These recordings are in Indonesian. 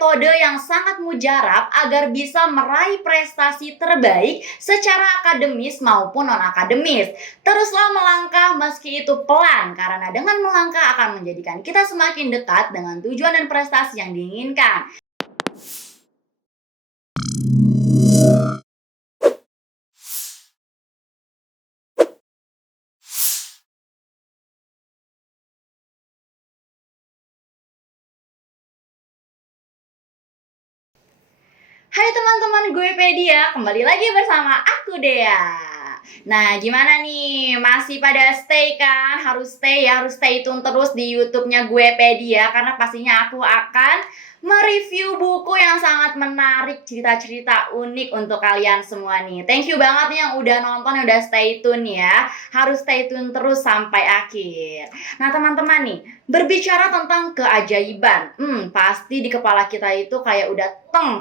metode yang sangat mujarab agar bisa meraih prestasi terbaik secara akademis maupun non-akademis. Teruslah melangkah meski itu pelan, karena dengan melangkah akan menjadikan kita semakin dekat dengan tujuan dan prestasi yang diinginkan. Hai teman-teman gue Pedia, kembali lagi bersama aku Dea. Nah, gimana nih? Masih pada stay kan? Harus stay tune terus di YouTube-nya gue Pedia, karena pastinya aku akan mereview buku yang sangat menarik, cerita-cerita unik untuk kalian semua nih. Thank you banget nih yang udah nonton, yang udah stay tune ya. Harus stay tune terus sampai akhir. Nah, teman-teman nih, berbicara tentang keajaiban, pasti di kepala kita itu kayak udah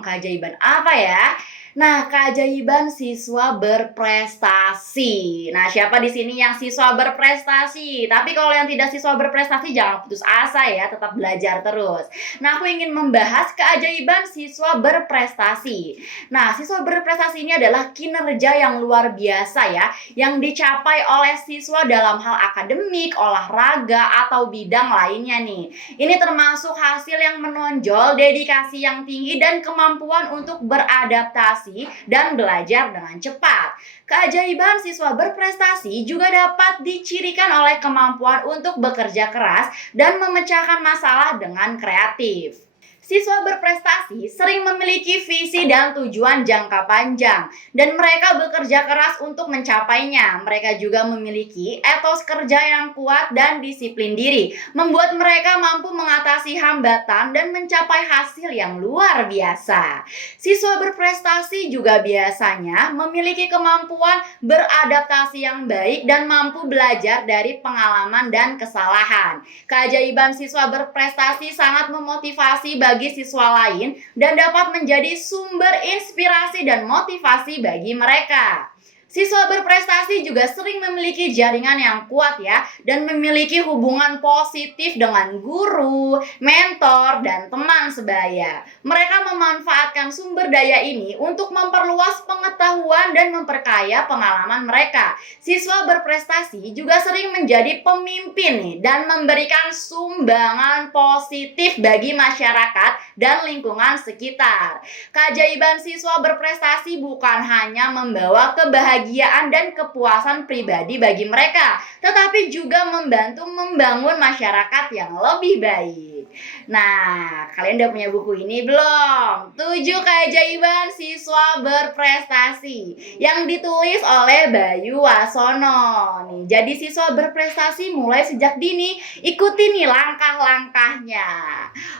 keajaiban apa ya? Nah, keajaiban siswa berprestasi. Nah, siapa di sini yang siswa berprestasi? Tapi kalau yang tidak siswa berprestasi jangan putus asa ya, tetap belajar terus. Nah, aku ingin membahas keajaiban siswa berprestasi. Nah, siswa berprestasi ini adalah kinerja yang luar biasa ya, yang dicapai oleh siswa dalam hal akademik, olahraga, atau bidang lainnya nih. Ini termasuk hasil yang menonjol, dedikasi yang tinggi, dan kemampuan untuk beradaptasi dan belajar dengan cepat. Keajaiban siswa berprestasi juga dapat dicirikan oleh kemampuan untuk bekerja keras dan memecahkan masalah dengan kreatif. Siswa berprestasi sering memiliki visi dan tujuan jangka panjang, dan mereka bekerja keras untuk mencapainya. Mereka juga memiliki etos kerja yang kuat dan disiplin diri, membuat mereka mampu mengatasi hambatan dan mencapai hasil yang luar biasa. Siswa berprestasi juga biasanya memiliki kemampuan beradaptasi yang baik dan mampu belajar dari pengalaman dan kesalahan. Keajaiban siswa berprestasi sangat memotivasi bagi siswa lain dan dapat menjadi sumber inspirasi dan motivasi bagi mereka. Siswa berprestasi juga sering memiliki jaringan yang kuat ya, dan memiliki hubungan positif dengan guru, mentor, dan teman sebaya. Mereka memanfaatkan sumber daya ini untuk memperluas pengetahuan dan memperkaya pengalaman mereka. Siswa berprestasi juga sering menjadi pemimpin nih, dan memberikan sumbangan positif bagi masyarakat dan lingkungan sekitar. Keajaiban siswa berprestasi bukan hanya membawa kebahagiaan dan kepuasan pribadi bagi mereka, tetapi juga membantu membangun masyarakat yang lebih baik. Nah, kalian udah punya buku ini belum? 7 Keajaiban Siswa Berprestasi yang ditulis oleh Bayu Wasono. Nih, jadi siswa berprestasi mulai sejak dini, ikuti nih langkah-langkahnya.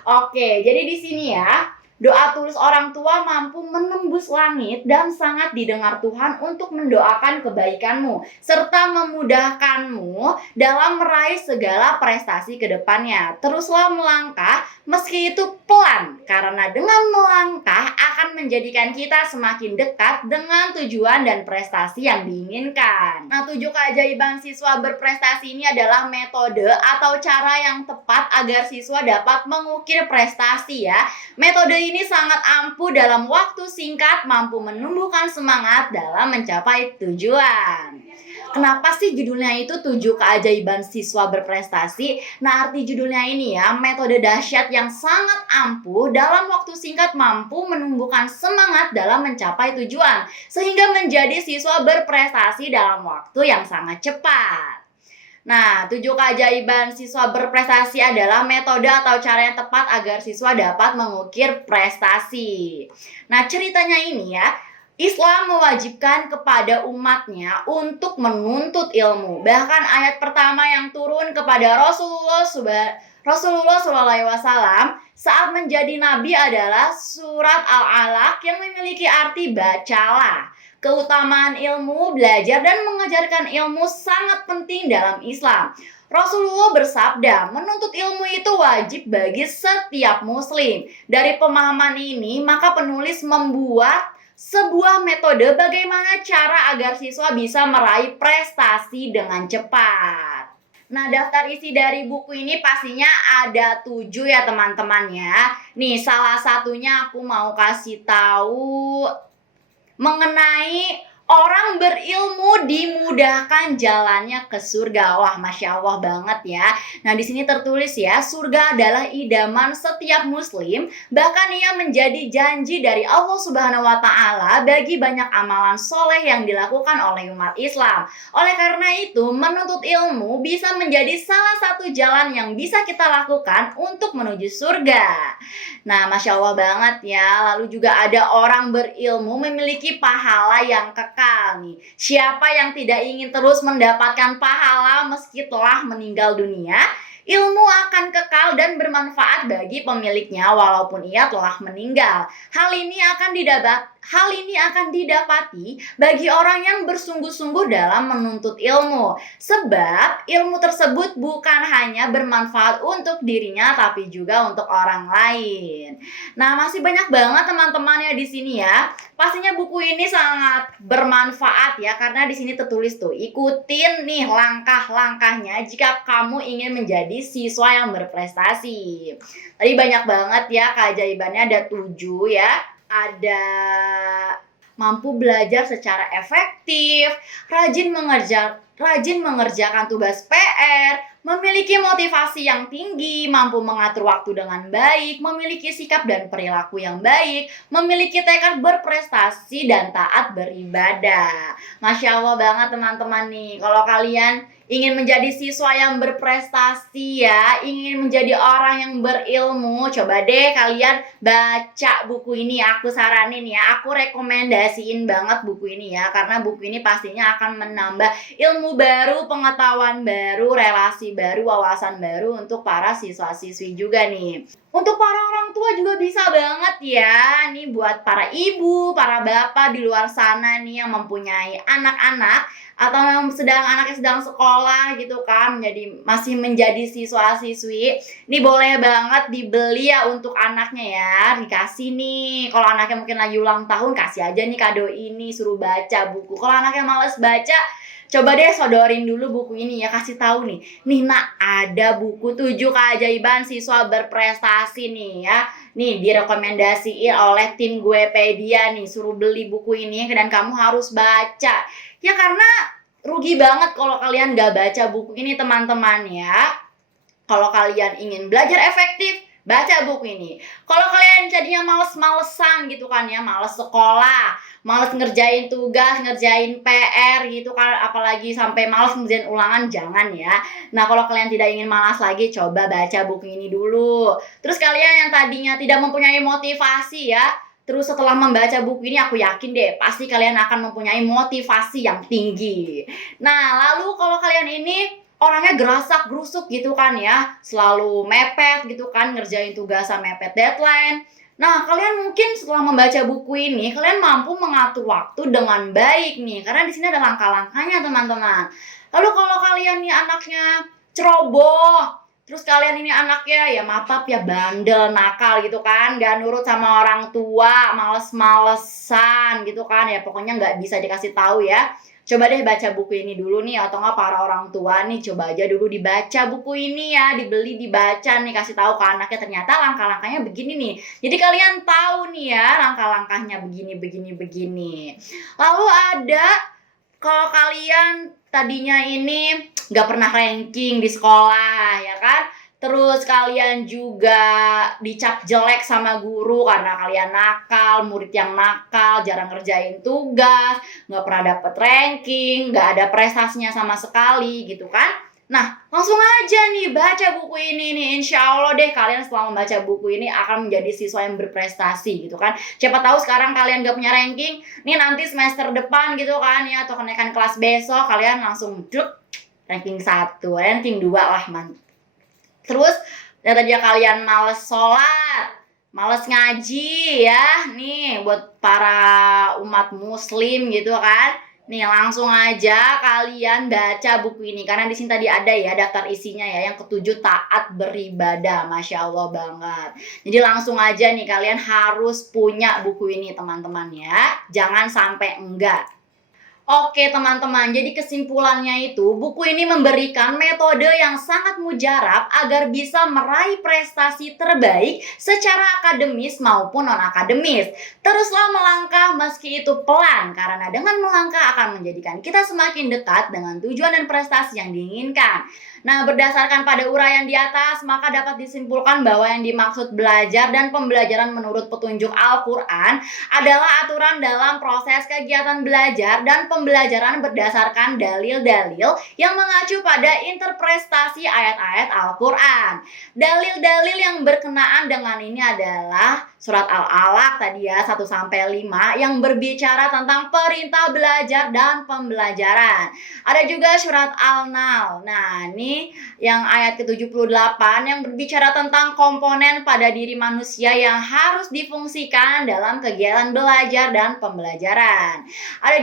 Oke, jadi di sini ya, doa tulus orang tua mampu menembus langit dan sangat didengar Tuhan untuk mendoakan kebaikanmu, serta memudahkanmu dalam meraih segala prestasi ke depannya. Teruslah melangkah meski itu pelan, karena dengan melangkah akan menjadikan kita semakin dekat dengan tujuan dan prestasi yang diinginkan. Nah, 7 keajaiban siswa berprestasi ini adalah metode atau cara yang tepat agar siswa dapat mengukir prestasi ya. Metode ini sangat ampuh dalam waktu singkat, mampu menumbuhkan semangat dalam mencapai tujuan. Kenapa sih judulnya itu 7 keajaiban siswa berprestasi? Nah, arti judulnya ini ya, metode dahsyat yang sangat ampuh dalam waktu singkat mampu menumbuhkan semangat dalam mencapai tujuan, sehingga menjadi siswa berprestasi dalam waktu yang sangat cepat. Nah, 7 keajaiban siswa berprestasi adalah metode atau cara yang tepat agar siswa dapat mengukir prestasi. Nah, ceritanya ini ya, Islam mewajibkan kepada umatnya untuk menuntut ilmu. Bahkan ayat pertama yang turun kepada Rasulullah SAW saat menjadi nabi adalah surat Al-Alaq yang memiliki arti bacalah. Keutamaan ilmu, belajar, dan mengajarkan ilmu sangat penting dalam Islam. Rasulullah bersabda, menuntut ilmu itu wajib bagi setiap muslim. Dari pemahaman ini, maka penulis membuat sebuah metode bagaimana cara agar siswa bisa meraih prestasi dengan cepat. Nah, daftar isi dari buku ini pastinya ada 7 ya teman-teman ya. Nih, salah satunya aku mau kasih tahu mengenai orang berilmu dimudahkan jalannya ke surga. Wah, Masya Allah banget ya. Nah, di sini tertulis ya, surga adalah idaman setiap muslim, bahkan ia menjadi janji dari Allah Subhanahu wa Ta'ala bagi banyak amalan soleh yang dilakukan oleh umat Islam. Oleh karena itu, menuntut ilmu bisa menjadi salah satu jalan yang bisa kita lakukan untuk menuju surga. Nah, Masya Allah banget ya. Lalu juga ada orang berilmu memiliki pahala yang kekal nih. Siapa yang tidak ingin terus mendapatkan pahala meski telah meninggal dunia? Ilmu akan kekal dan bermanfaat bagi pemiliknya walaupun ia telah meninggal. Hal ini akan didapati bagi orang yang bersungguh-sungguh dalam menuntut ilmu. Sebab ilmu tersebut bukan hanya bermanfaat untuk dirinya tapi juga untuk orang lain. Nah, masih banyak banget teman-teman ya di sini ya. Pastinya buku ini sangat bermanfaat ya karena di sini tertulis tuh, ikutin nih langkah-langkahnya jika kamu ingin menjadi siswa yang berprestasi. Tadi banyak banget ya keajaibannya, ada 7 ya. Ada mampu belajar secara efektif, rajin mengerjakan tugas PR, memiliki motivasi yang tinggi, mampu mengatur waktu dengan baik, memiliki sikap dan perilaku yang baik, memiliki tekad berprestasi dan taat beribadah. Masya Allah banget teman-teman nih. Kalau kalian ingin menjadi siswa yang berprestasi ya, ingin menjadi orang yang berilmu, coba deh kalian baca buku ini. Aku saranin ya, aku rekomendasiin banget buku ini ya, karena buku ini pastinya akan menambah ilmu baru, pengetahuan baru, relasi baru, wawasan baru untuk para siswa-siswi juga nih. Untuk para orang tua juga bisa banget ya, nih buat para ibu, para bapak di luar sana nih yang mempunyai anak-anak atau yang anaknya sedang sekolah gitu kan, masih menjadi siswa-siswi, nih boleh banget dibeli ya untuk anaknya ya, dikasih nih. Kalau anaknya mungkin lagi ulang tahun, kasih aja nih kado ini, suruh baca buku. Kalau anaknya males baca, coba deh sodorin dulu buku ini ya, kasih tahu nih nak ada buku 7 keajaiban siswa berprestasi nih ya. Nih direkomendasiin oleh tim Guepedia nih, suruh beli buku ini dan kamu harus baca. Ya karena rugi banget kalau kalian gak baca buku ini teman-teman ya. Kalau kalian ingin belajar efektif, baca buku ini. Kalau kalian jadinya males-malesan gitu kan ya, males sekolah, males ngerjain tugas, ngerjain PR gitu kan, apalagi sampai males ngerjain ulangan, jangan ya. Nah, kalau kalian tidak ingin malas lagi, coba baca buku ini dulu. Terus kalian yang tadinya tidak mempunyai motivasi ya, terus setelah membaca buku ini aku yakin deh pasti kalian akan mempunyai motivasi yang tinggi. Nah, lalu kalau kalian ini orangnya gerasak gerusuk gitu kan ya, selalu mepet gitu kan, ngerjain tugas sama mepet deadline. Nah, kalian mungkin setelah membaca buku ini, kalian mampu mengatur waktu dengan baik nih, karena di sini ada langkah-langkahnya teman-teman. Lalu kalau kalian nih anaknya ceroboh, terus kalian ini anaknya ya maaf ya bandel, nakal gitu kan, gak nurut sama orang tua, males-malesan gitu kan, ya pokoknya gak bisa dikasih tahu ya. Coba deh baca buku ini dulu nih, atau enggak para orang tua nih, coba aja dulu dibaca buku ini ya, dibeli, dibaca nih, kasih tahu ke anaknya ternyata langkah-langkahnya begini nih. Jadi kalian tahu nih ya langkah-langkahnya begini. Lalu ada, kalau kalian tadinya ini gak pernah ranking di sekolah ya kan, terus kalian juga dicap jelek sama guru karena kalian nakal, murid yang nakal, jarang ngerjain tugas, gak pernah dapet ranking, gak ada prestasinya sama sekali gitu kan. Nah, langsung aja nih baca buku ini nih. Insya Allah deh kalian setelah membaca buku ini akan menjadi siswa yang berprestasi gitu kan. Siapa tahu sekarang kalian gak punya ranking, nih nanti semester depan gitu kan ya, atau kenaikan kelas besok kalian langsung ranking 1, ranking 2 lah Terus yang tadinya kalian males sholat, males ngaji ya, nih buat para umat muslim gitu kan. Nih langsung aja kalian baca buku ini, karena di sini tadi ada ya daftar isinya ya, yang ke-7 taat beribadah. Masya Allah banget. Jadi langsung aja nih kalian harus punya buku ini teman-teman ya, jangan sampai enggak. Oke teman-teman, jadi kesimpulannya itu buku ini memberikan metode yang sangat mujarab agar bisa meraih prestasi terbaik secara akademis maupun non-akademis. Teruslah melangkah meski itu pelan, karena dengan melangkah akan menjadikan kita semakin dekat dengan tujuan dan prestasi yang diinginkan. Nah, berdasarkan pada uraian di atas, maka dapat disimpulkan bahwa yang dimaksud belajar dan pembelajaran menurut petunjuk Al-Quran adalah aturan dalam proses kegiatan belajar dan pembelajaran berdasarkan dalil-dalil yang mengacu pada interpretasi ayat-ayat Al-Quran. Dalil-dalil yang berkenaan dengan ini adalah surat Al-Alaq tadi ya 1-5 yang berbicara tentang perintah belajar dan pembelajaran. Ada juga surat Al-Nahl. Nah, ini yang ayat ke-78 yang berbicara tentang komponen pada diri manusia yang harus difungsikan dalam kegiatan belajar dan pembelajaran. Ada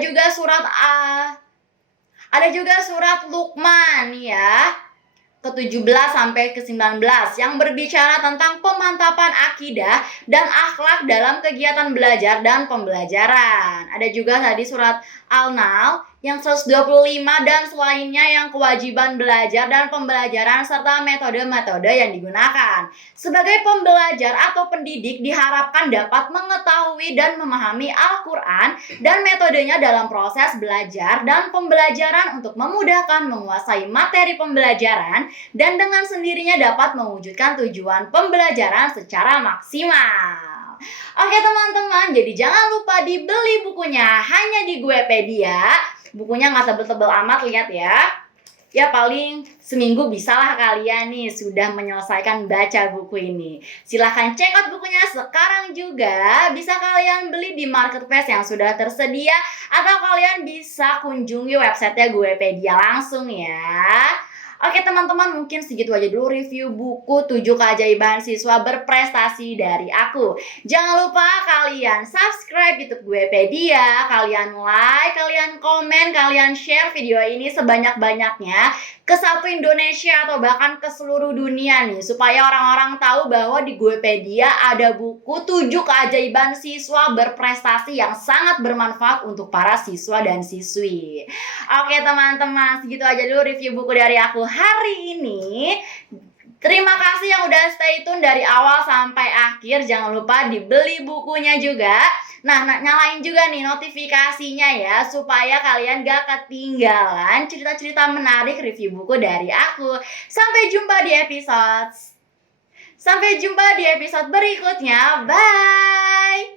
juga surat Luqman ya, ke-17 sampai ke-19 yang berbicara tentang pemantapan akidah dan akhlak dalam kegiatan belajar dan pembelajaran. Ada juga tadi surat Al-Nahl yang 125 dan selainnya yang kewajiban belajar dan pembelajaran serta metode-metode yang digunakan. Sebagai pembelajar atau pendidik diharapkan dapat mengetahui dan memahami Al-Quran dan metodenya dalam proses belajar dan pembelajaran untuk memudahkan menguasai materi pembelajaran dan dengan sendirinya dapat mewujudkan tujuan pembelajaran secara maksimal. Oke teman-teman, jadi jangan lupa dibeli bukunya hanya di Guepedia. Bukunya nggak tebel-tebel amat, lihat ya. Ya paling seminggu bisalah kalian nih sudah menyelesaikan baca buku ini. Silahkan check out bukunya sekarang juga. Bisa kalian beli di marketplace yang sudah tersedia atau kalian bisa kunjungi websitenya Guepedia langsung ya. Oke teman-teman, mungkin segitu aja dulu review buku 7 keajaiban siswa berprestasi dari aku. Jangan lupa kalian subscribe YouTube Guepedia, kalian like, kalian komen, kalian share video ini sebanyak-banyaknya ke satu Indonesia atau bahkan ke seluruh dunia nih, supaya orang-orang tahu bahwa di Guepedia ada buku 7 keajaiban siswa berprestasi yang sangat bermanfaat untuk para siswa dan siswi. Oke teman-teman, segitu aja dulu review buku dari aku hari ini. Terima kasih yang udah stay tune dari awal sampai akhir. Jangan lupa dibeli bukunya juga. Nah, nyalain juga nih notifikasinya ya, supaya kalian gak ketinggalan cerita-cerita menarik review buku dari aku. Sampai jumpa di episode berikutnya. Bye!